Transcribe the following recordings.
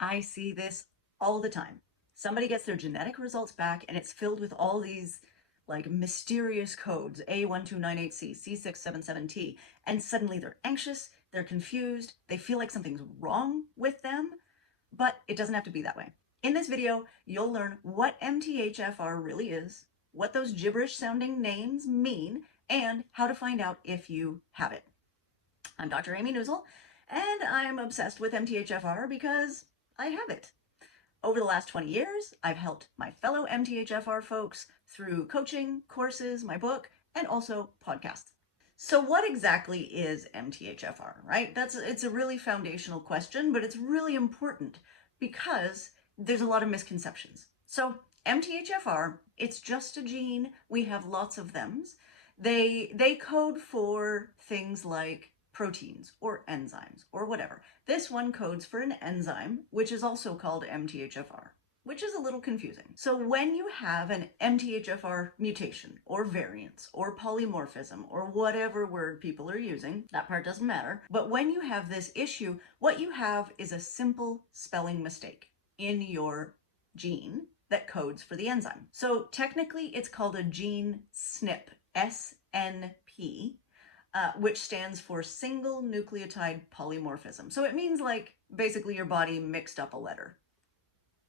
I see this all the time. Somebody gets their genetic results back and it's filled with all these like mysterious codes, A1298C, C677T, and suddenly they're anxious, they're confused, they feel like something's wrong with them, but it doesn't have to be that way. In this video, you'll learn what MTHFR really is, what those gibberish sounding names mean, and how to find out if you have it. I'm Dr. Amy Newsel, and I'm obsessed with MTHFR because I have it. Over the last 20 years, I've helped my fellow MTHFR folks through coaching, courses, my book, and also podcasts. So what exactly is MTHFR, right? It's a really foundational question, but it's really important because there's a lot of misconceptions. So MTHFR, it's just a gene. We have lots of them. They code for things like proteins or enzymes or whatever. This one codes for an enzyme, which is also called MTHFR, which is a little confusing. So when you have an MTHFR mutation or variance or polymorphism or whatever word people are using, that part doesn't matter. But when you have this issue, what you have is a simple spelling mistake in your gene that codes for the enzyme. So technically it's called a gene SNP, SNP, which stands for single nucleotide polymorphism. So it means like basically your body mixed up a letter.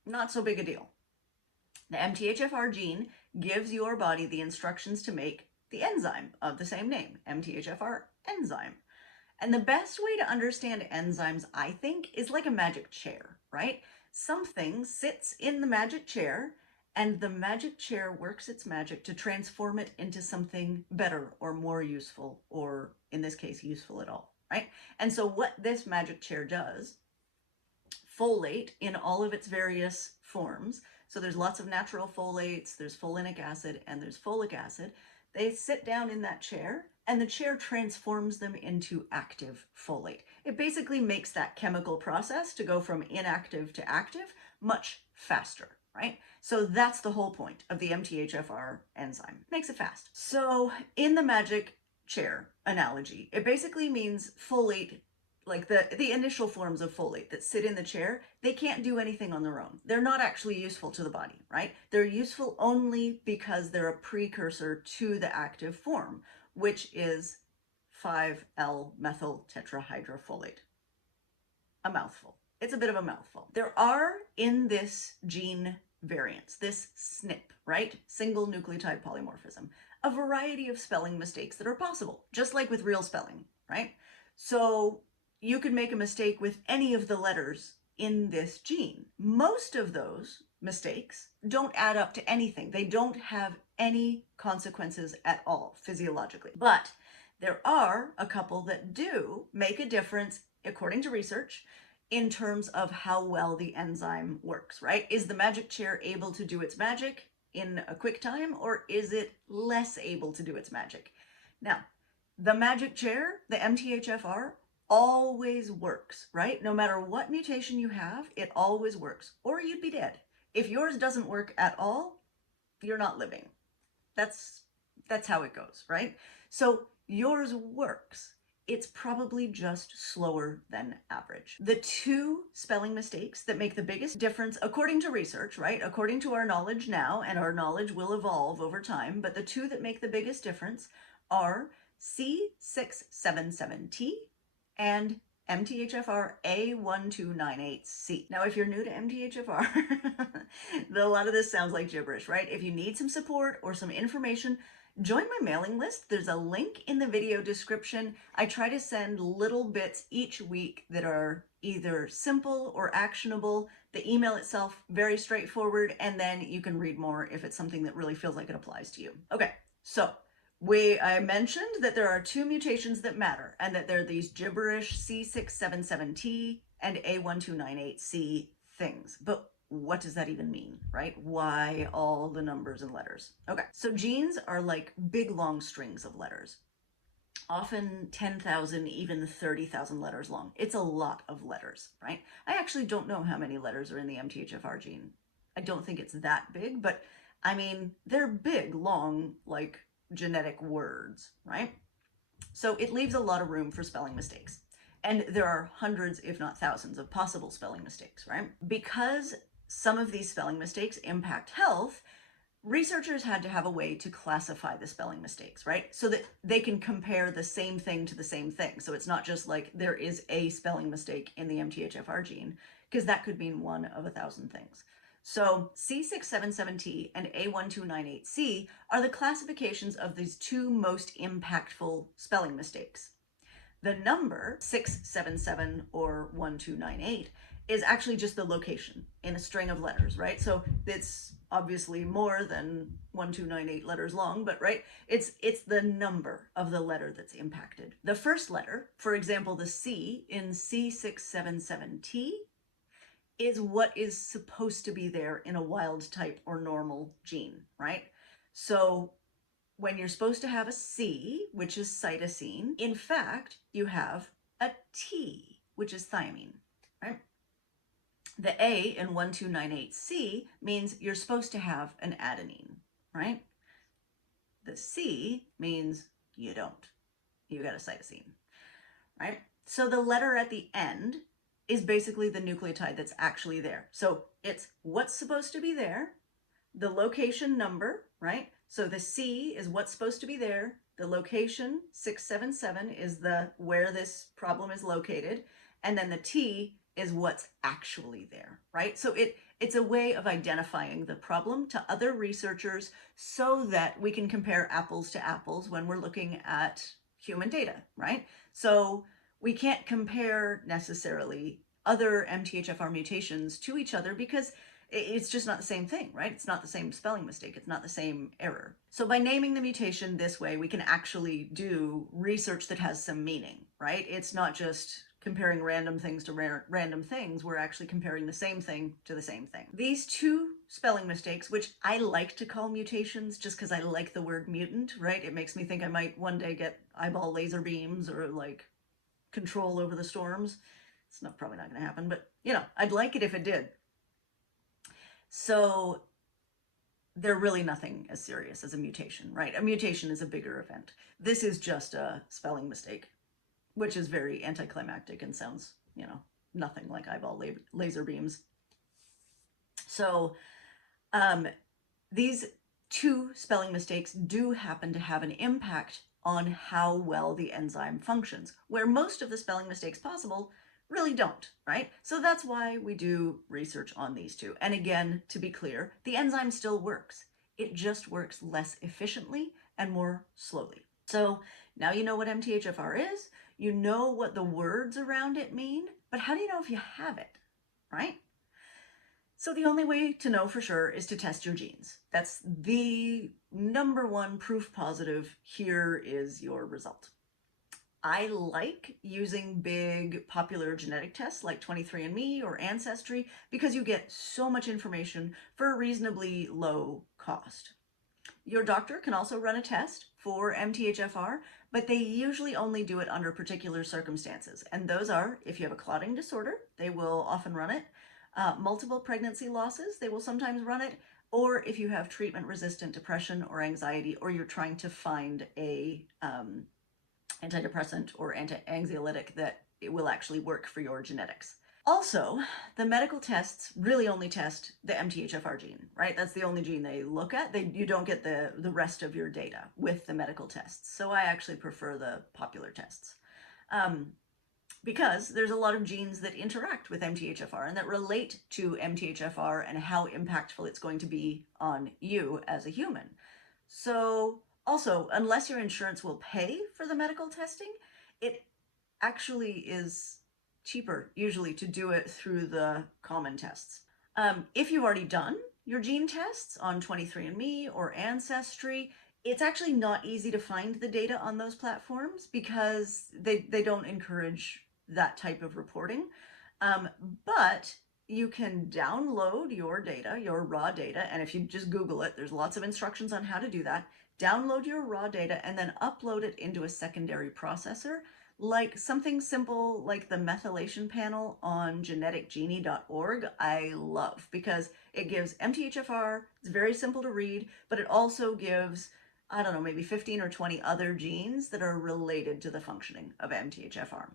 Not so big a deal. The MTHFR gene gives your body the instructions to make the enzyme of the same name, MTHFR enzyme. And the best way to understand enzymes, I think, is like a magic chair, right? Something sits in the magic chair and the magic chair works its magic to transform it into something better or more useful, or in this case, useful at all, right? And so what this magic chair does, folate in all of its various forms, so there's lots of natural folates, there's folinic acid, and there's folic acid, they sit down in that chair and the chair transforms them into active folate. It basically makes that chemical process to go from inactive to active much faster, right? So that's the whole point of the MTHFR enzyme. Makes it fast. So in the magic chair analogy, it basically means folate, like the initial forms of folate that sit in the chair, they can't do anything on their own. They're not actually useful to the body, right? They're useful only because they're a precursor to the active form, which is 5L methyltetrahydrofolate. A mouthful. It's a bit of a mouthful. There are in this gene variants, this SNP, right? Single nucleotide polymorphism, a variety of spelling mistakes that are possible, just like with real spelling, right? So you could make a mistake with any of the letters in this gene. Most of those mistakes don't add up to anything. They don't have any consequences at all physiologically. But there are a couple that do make a difference, according to research, in terms of how well the enzyme works, right? Is the magic chair able to do its magic in a quick time, or is it less able to do its magic? Now, the magic chair, the MTHFR, always works, right? No matter what mutation you have, it always works, or you'd be dead. If yours doesn't work at all, you're not living. That's how it goes, right? So yours works. It's probably just slower than average. The two spelling mistakes that make the biggest difference, according to research, right? According to our knowledge now, and our knowledge will evolve over time, but the two that make the biggest difference are C677T and MTHFR A1298C. Now, if you're new to MTHFR, a lot of this sounds like gibberish, right? If you need some support or some information, join my mailing list. There's a link in the video description. I try to send little bits each week that are either simple or actionable. The email itself, very straightforward, and then you can read more if it's something that really feels like it applies to you. Okay, so I mentioned that there are two mutations that matter, and that they're these gibberish C677T and A1298C things. But what does that even mean, right? Why all the numbers and letters? Okay, so genes are like big long strings of letters, often 10,000, even 30,000 letters long. It's a lot of letters, right? I actually don't know how many letters are in the MTHFR gene. I don't think it's that big, but I mean, they're big, long, like genetic words, right? So it leaves a lot of room for spelling mistakes. And there are hundreds, if not thousands, of possible spelling mistakes, right? Because some of these spelling mistakes impact health, researchers had to have a way to classify the spelling mistakes, right? So that they can compare the same thing to the same thing. So it's not just like there is a spelling mistake in the MTHFR gene, because that could mean one of 1,000 things. So C677T and A1298C are the classifications of these two most impactful spelling mistakes. The number 677 or 1298 is actually just the location in a string of letters, right? So it's obviously more than 1298 letters long, but right, it's the number of the letter that's impacted. The first letter, for example, the C in C677T, is what is supposed to be there in a wild type or normal gene, right? So when you're supposed to have a C, which is cytosine, in fact, you have a T, which is thiamine, right? The A in 1298C means you're supposed to have an adenine, right? The C means you don't. You got a cytosine, right? So the letter at the end is basically the nucleotide that's actually there. So it's what's supposed to be there, the location number, right? So the C is what's supposed to be there. The location 677 is the where this problem is located, and then the T is what's actually there, right? So it's a way of identifying the problem to other researchers so that we can compare apples to apples when we're looking at human data, right? So we can't compare necessarily other MTHFR mutations to each other because it's just not the same thing, right? It's not the same spelling mistake. It's not the same error. So by naming the mutation this way, we can actually do research that has some meaning, right? It's not just comparing random things to random things. We're actually comparing the same thing to the same thing. These two spelling mistakes, which I like to call mutations just because I like the word mutant, right? It makes me think I might one day get eyeball laser beams or like control over the storms. It's probably not going to happen, but you know, I'd like it if it did. So they're really nothing as serious as a mutation, right? A mutation is a bigger event. This is just a spelling mistake, which is very anticlimactic and sounds, you know, nothing like eyeball laser beams. So these two spelling mistakes do happen to have an impact on how well the enzyme functions, where most of the spelling mistakes possible really don't, right? So that's why we do research on these two. And again, to be clear, the enzyme still works. It just works less efficiently and more slowly. So now you know what MTHFR is, you know what the words around it mean, but how do you know if you have it, right? So the only way to know for sure is to test your genes. That's the number one proof positive. Here is your result. I like using big popular genetic tests like 23andMe or Ancestry because you get so much information for a reasonably low cost. Your doctor can also run a test for MTHFR, but they usually only do it under particular circumstances. And those are, if you have a clotting disorder, they will often run it. Multiple pregnancy losses, they will sometimes run it. Or if you have treatment-resistant depression or anxiety, or you're trying to find a antidepressant or anti-anxiolytic that it will actually work for your genetics. Also, the medical tests really only test the MTHFR gene, right? That's the only gene they look at. You don't get the rest of your data with the medical tests. So I actually prefer the popular tests. Because there's a lot of genes that interact with MTHFR and that relate to MTHFR and how impactful it's going to be on you as a human. So also, unless your insurance will pay for the medical testing, it actually is cheaper usually to do it through the common tests. If you've already done your gene tests on 23andMe or Ancestry, it's actually not easy to find the data on those platforms because they don't encourage that type of reporting. But you can download your data, your raw data, and if you just Google it, there's lots of instructions on how to do that. Download your raw data and then upload it into a secondary processor, like something simple like the methylation panel on geneticgenie.org. I love because it gives MTHFR, it's very simple to read, but it also gives, I don't know, maybe 15 or 20 other genes that are related to the functioning of MTHFR.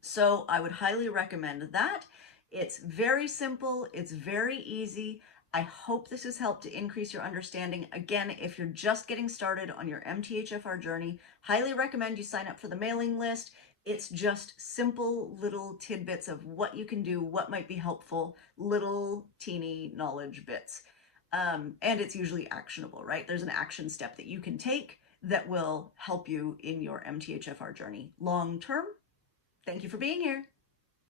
So I would highly recommend that. It's very simple, it's very easy. I hope this has helped to increase your understanding. Again, if you're just getting started on your MTHFR journey, highly recommend you sign up for the mailing list. It's just simple little tidbits of what you can do, what might be helpful, little teeny knowledge bits. And it's usually actionable, right? There's an action step that you can take that will help you in your MTHFR journey long term. Thank you for being here.